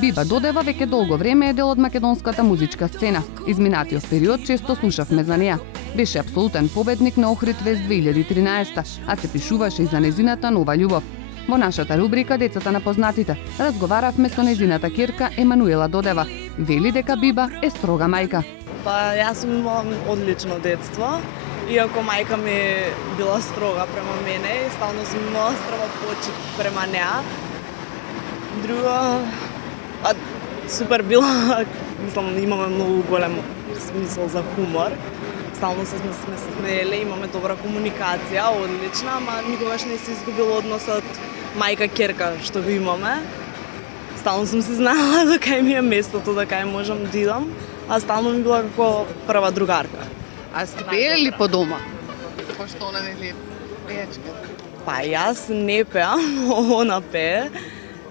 Биба Додева веќе долго време е дел од македонската музичка сцена. Изминатиот период често слушавме за неа. Беше апсолутен победник на Охрид Фест 2013, а се пишуваше и за незината нова љубов. Во нашата рубрика Децата на познатите разговаравме со незината ќерка Емануела Додева. Вели дека Биба е строга мајка. Па јас имам одлично детство, иако мајка ми била строга према мене и стално сум имала строга почит према неа. Друго, супер била, мислам, имаме многу голем смисол за хумор. Стално сме се смееле, имаме добра комуникација, одлична, ама никогаш не се изгубил односот мајка-ќерка што го имаме. Стално сум се знаела до кај ми е местото, до кај можам да идам, а стално ми била како прва другарка. А сте пееле ли по дома? Пошто она не е пејачка? Па јас не пеам, она пее.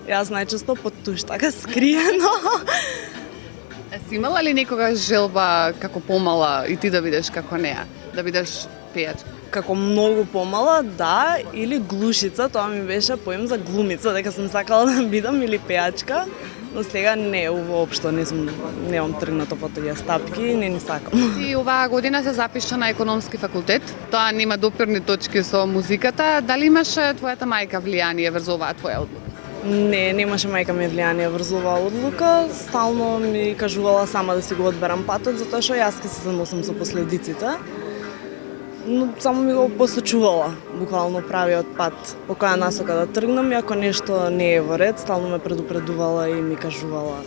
Јас најчесто под туштака скриено. Си имала ли некогаш желба како помала и ти да бидеш како неа, да бидеш пејачка? Како многу помала, да, или глушица, тоа ми беше поим за глумица, дека сум сакала да бидам или пејачка, но сега не, воопшто немам тргнато по тие стапки и не ни сакам. Ти оваа година се запиша на економски факултет. Тоа нема допирни точки со музиката. Дали имаше твојата мајка влијание врз оваа твоја одлука? Не, немаше мајка ми влијание врз оваа одлука, стално ми кажувала сама да си го одберам патот, затоа што јас ќе се носам со последиците. Но само ми го посочувала, буквално правиот пат по која насока да тргнам, и ако нешто не е во ред, стално ме предупредувала и ми кажувала.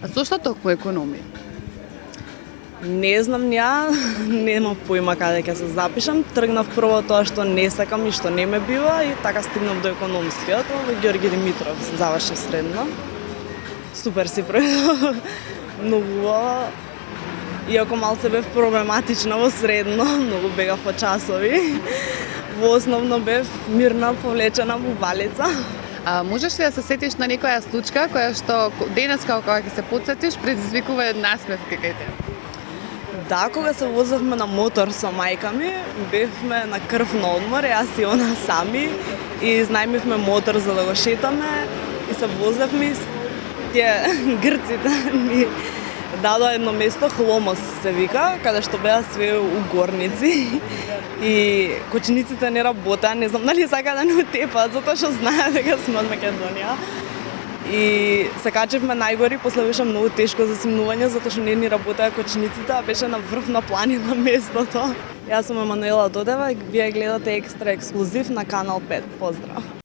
А зошто токму економија? Не знам, нема поима каде ќе се запишам. Тргнав прво тоа што не сакам и што не ме бива и така стигнав до економскиот, во Ѓорги Димитров завршив средно. Супер си пројдов, многу убаво. Иако малце бев проблематична во средно, многу бегав по часови. Во основно бев мирна, повлечена бубалица. А можеш ли да се сетиш на некоја случка која што денеска кога ќе се потсетиш предизвикува насмевки кај тебе? Да, кога се возевме на мотор со мајка ми, бевме на крв на одмор, јас и она сами, и знајмивме мотор за да го шетаме и се возевме и тие грците ни дадоа едно место, Хломос се вика, каде што беа све угорници и кочениците не работеа, не знам дали сака да не утепат, затоа што знаат дека сме од Македонија. И се качевме најгори, после беше многу тешко за симнување, затоа што не ни работеа кочениците, а беше на врв на планина местото. Јас сум Емануела Додева и вие гледате екстра ексклузив на Канал 5. Поздрав!